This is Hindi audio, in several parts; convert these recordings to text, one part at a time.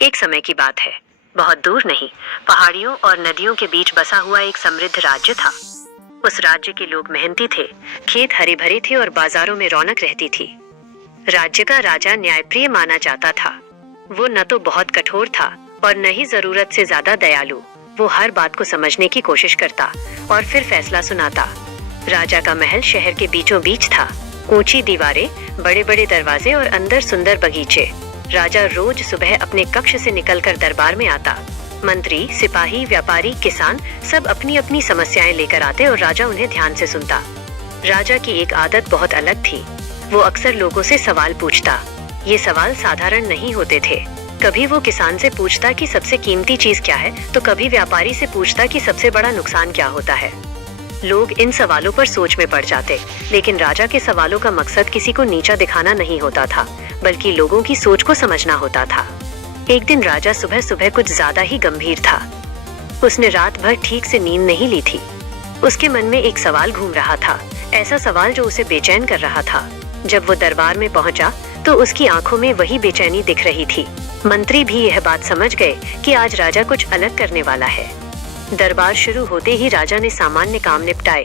एक समय की बात है, बहुत दूर नहीं, पहाड़ियों और नदियों के बीच बसा हुआ एक समृद्ध राज्य था। उस राज्य के लोग मेहनती थे, खेत हरे भरे थे और बाजारों में रौनक रहती थी। राज्य का राजा न्यायप्रिय माना जाता था। वो न तो बहुत कठोर था और न ही जरूरत से ज्यादा दयालु। वो हर बात को समझने की कोशिश करता और फिर फैसला सुनाता। राजा का महल शहर के बीचों बीच था। ऊंची दीवारें, बड़े बड़े दरवाजे और अंदर सुंदर बगीचे। राजा रोज सुबह अपने कक्ष से निकलकर दरबार में आता। मंत्री, सिपाही, व्यापारी, किसान सब अपनी अपनी समस्याएं लेकर आते और राजा उन्हें ध्यान से सुनता। राजा की एक आदत बहुत अलग थी। वो अक्सर लोगों से सवाल पूछता। ये सवाल साधारण नहीं होते थे। कभी वो किसान से पूछता कि सबसे कीमती चीज क्या है, तो कभी व्यापारी से पूछता कि सबसे बड़ा नुकसान क्या होता है। लोग इन सवालों पर सोच में पड़ जाते, लेकिन राजा के सवालों का मकसद किसी को नीचा दिखाना नहीं होता था, बल्कि लोगों की सोच को समझना होता था। एक दिन राजा सुबह सुबह कुछ ज्यादा ही गंभीर था। उसने रात भर ठीक से नींद नहीं ली थी। उसके मन में एक सवाल घूम रहा था, ऐसा सवाल जो उसे बेचैन कर रहा था। जब वो दरबार में पहुंचा तो उसकी आंखों में वही बेचैनी दिख रही थी। मंत्री भी यह बात समझ गए कि आज राजा कुछ अलग करने वाला है। दरबार शुरू होते ही राजा ने सामान्य काम निपटाए,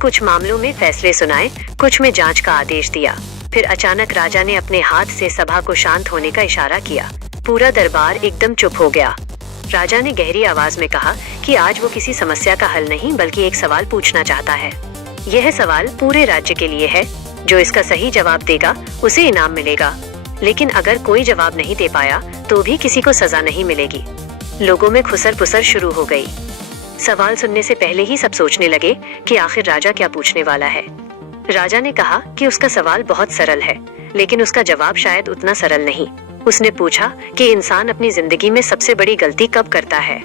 कुछ मामलों में फैसले सुनाए, कुछ में जांच का आदेश दिया। फिर अचानक राजा ने अपने हाथ से सभा को शांत होने का इशारा किया। पूरा दरबार एकदम चुप हो गया। राजा ने गहरी आवाज में कहा कि आज वो किसी समस्या का हल नहीं, बल्कि एक सवाल पूछना चाहता है। यह सवाल पूरे राज्य के लिए है। जो इसका सही जवाब देगा उसे इनाम मिलेगा, लेकिन अगर कोई जवाब नहीं दे पाया तो भी किसी को सजा नहीं मिलेगी। लोगों में खुसर पुसर शुरू हो गई। सवाल सुनने से पहले ही सब सोचने लगे कि आखिर राजा क्या पूछने वाला है। राजा ने कहा कि उसका सवाल बहुत सरल है, लेकिन उसका जवाब शायद उतना सरल नहीं। उसने पूछा कि इंसान अपनी जिंदगी में सबसे बड़ी गलती कब करता है।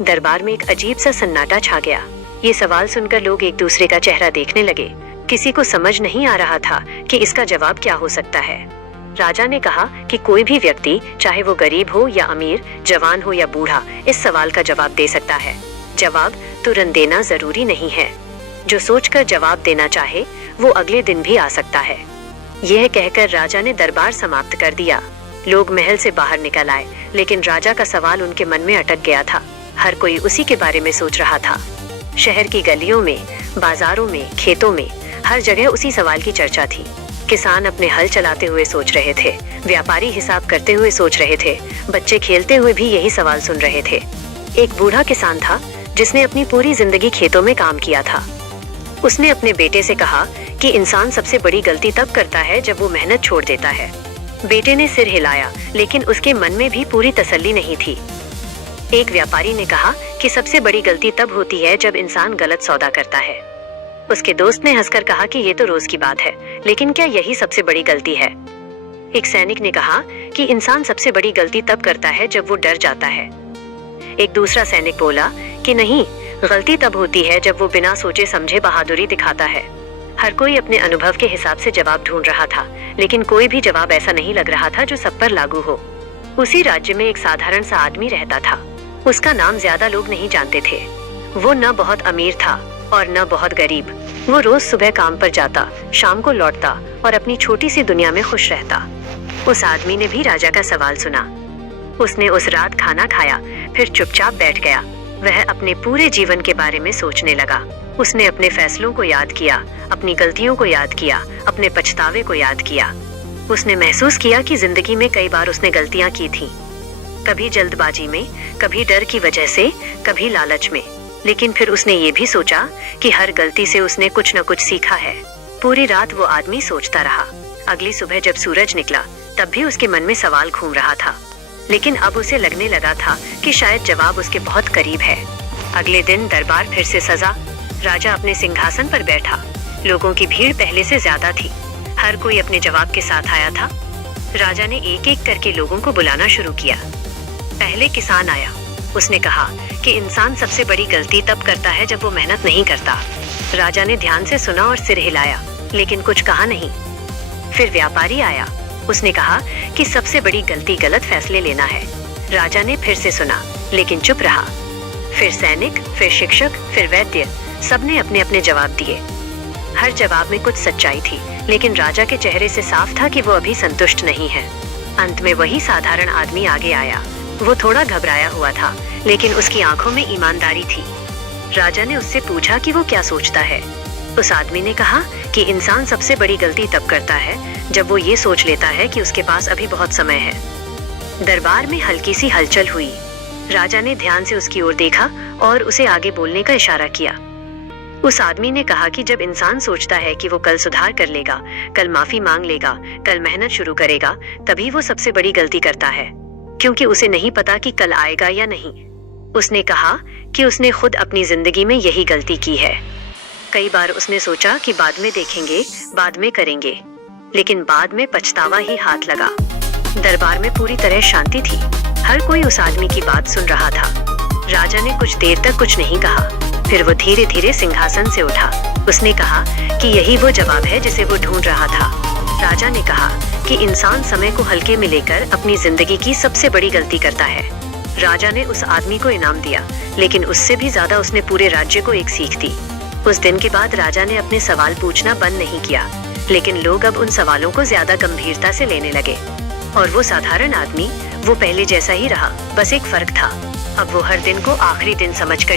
दरबार में एक अजीब सा सन्नाटा छा गया। ये सवाल सुनकर लोग एक दूसरे का चेहरा देखने लगे। किसी को समझ नहीं आ रहा था कि इसका जवाब क्या हो सकता है। राजा ने कहा कि कोई भी व्यक्ति, चाहे वो गरीब हो या अमीर, जवान हो या बूढ़ा, इस सवाल का जवाब दे सकता है। जवाब तुरंत देना जरूरी नहीं है। जो सोचकर जवाब देना चाहे वो अगले दिन भी आ सकता है। यह कहकर राजा ने दरबार समाप्त कर दिया। लोग महल से बाहर निकल आए, लेकिन राजा का सवाल उनके मन में अटक गया था। हर कोई उसी के बारे में सोच रहा था। शहर की गलियों में, बाजारों में, खेतों में, हर जगह उसी सवाल की चर्चा थी। किसान अपने हल चलाते हुए सोच रहे थे, व्यापारी हिसाब करते हुए सोच रहे थे, बच्चे खेलते हुए भी यही सवाल सुन रहे थे। एक बूढ़ा किसान था जिसने अपनी पूरी जिंदगी खेतों में काम किया था। उसने अपने बेटे से कहा कि इंसान सबसे बड़ी गलती तब करता है जब वो मेहनत छोड़ देता है। बेटे ने सिर हिलाया, लेकिन उसके मन में भी पूरी तसल्ली नहीं थी। एक व्यापारी ने कहा कि सबसे बड़ी गलती तब होती है जब इंसान गलत सौदा करता है। उसके दोस्त ने हंसकर कहा कि ये तो रोज की बात है, लेकिन क्या यही सबसे बड़ी गलती है? एक सैनिक ने कहा कि इंसान सबसे बड़ी गलती तब करता है जब वो डर जाता है। एक दूसरा सैनिक बोला कि नहीं, गलती तब होती है जब वो बिना सोचे समझे बहादुरी दिखाता है। हर कोई अपने अनुभव के हिसाब से जवाब ढूंढ रहा था, लेकिन कोई भी जवाब ऐसा नहीं लग रहा था जो सब पर लागू हो। उसी राज्य में एक साधारण सा आदमी रहता था। उसका नाम ज्यादा लोग नहीं जानते थे। वो न बहुत अमीर था और न बहुत गरीब। वो रोज सुबह काम पर जाता, शाम को लौटता और अपनी छोटी सी दुनिया में खुश रहता। उस आदमी ने भी राजा का सवाल सुना। उसने उस रात खाना खाया, फिर चुपचाप बैठ गया। वह अपने पूरे जीवन के बारे में सोचने लगा। उसने अपने फैसलों को याद किया, अपनी गलतियों को याद किया, अपने पछतावे को याद किया। उसने महसूस किया कि जिंदगी में कई बार उसने गलतियां की थी, कभी जल्दबाजी में, कभी डर की वजह से, कभी लालच में। लेकिन फिर उसने ये भी सोचा कि हर गलती से उसने कुछ न कुछ सीखा है। पूरी रात वो आदमी सोचता रहा। अगली सुबह जब सूरज निकला, तब भी उसके मन में सवाल घूम रहा था, लेकिन अब उसे लगने लगा था कि शायद जवाब उसके बहुत करीब है। अगले दिन दरबार फिर से सजा। राजा अपने सिंहासन पर बैठा। लोगों की भीड़ पहले से ज्यादा थी। हर कोई अपने जवाब के साथ आया था। राजा ने एक एक करके लोगों को बुलाना शुरू किया। पहले किसान आया। उसने कहा कि इंसान सबसे बड़ी गलती तब करता है जब वो मेहनत नहीं करता। राजा ने ध्यान से सुना और सिर हिलाया, लेकिन कुछ कहा नहीं। फिर व्यापारी आया। उसने कहा कि सबसे बड़ी गलती गलत फैसले लेना है। राजा ने फिर से सुना, लेकिन चुप रहा। फिर सैनिक, फिर शिक्षक, फिर वैद्य, सबने अपने अपने जवाब दिए। हर जवाब में कुछ सच्चाई थी, लेकिन राजा के चेहरे से साफ था कि वो अभी संतुष्ट नहीं है। अंत में वही साधारण आदमी आगे आया। वो थोड़ा घबराया हुआ था, लेकिन उसकी आंखों में ईमानदारी थी। राजा ने उससे पूछा कि वो क्या सोचता है। उस आदमी ने कहा कि इंसान सबसे बड़ी गलती तब करता है जब वो ये सोच लेता है कि उसके पास अभी बहुत समय है। दरबार में हल्की सी हलचल हुई। राजा ने ध्यान से उसकी ओर देखा और उसे आगे बोलने का इशारा किया। उस आदमी ने कहा कि जब इंसान सोचता है कि वो कल सुधार कर लेगा, कल माफी मांग लेगा, कल मेहनत शुरू करेगा, तभी वो सबसे बड़ी गलती करता है, क्योंकि उसे नहीं पता कि कल आएगा या नहीं। उसने कहा कि उसने खुद अपनी जिंदगी में यही गलती की है। कई बार उसने सोचा कि बाद में देखेंगे, बाद में करेंगे, लेकिन बाद में पछतावा ही हाथ लगा। दरबार में पूरी तरह शांति थी। हर कोई उस आदमी की बात सुन रहा था। राजा ने कुछ देर तक कुछ नहीं कहा, फिर वो धीरे धीरे सिंहासन से उठा। उसने कहा कि यही वो जवाब है जिसे वो ढूंढ रहा था। राजा ने कहा कि इंसान समय को हल्के में लेकर अपनी जिंदगी की सबसे बड़ी गलती करता है। राजा ने उस आदमी को इनाम दिया, लेकिन उससे भी ज्यादा उसने पूरे राज्य को एक सीख दी। उस दिन के बाद राजा ने अपने सवाल पूछना बंद नहीं किया, लेकिन लोग अब उन सवालों को ज्यादा गंभीरता से लेने लगे। और वो साधारण आदमी वो पहले जैसा ही रहा, बस एक फर्क था। अब वो हर दिन को आखिरी दिन समझकर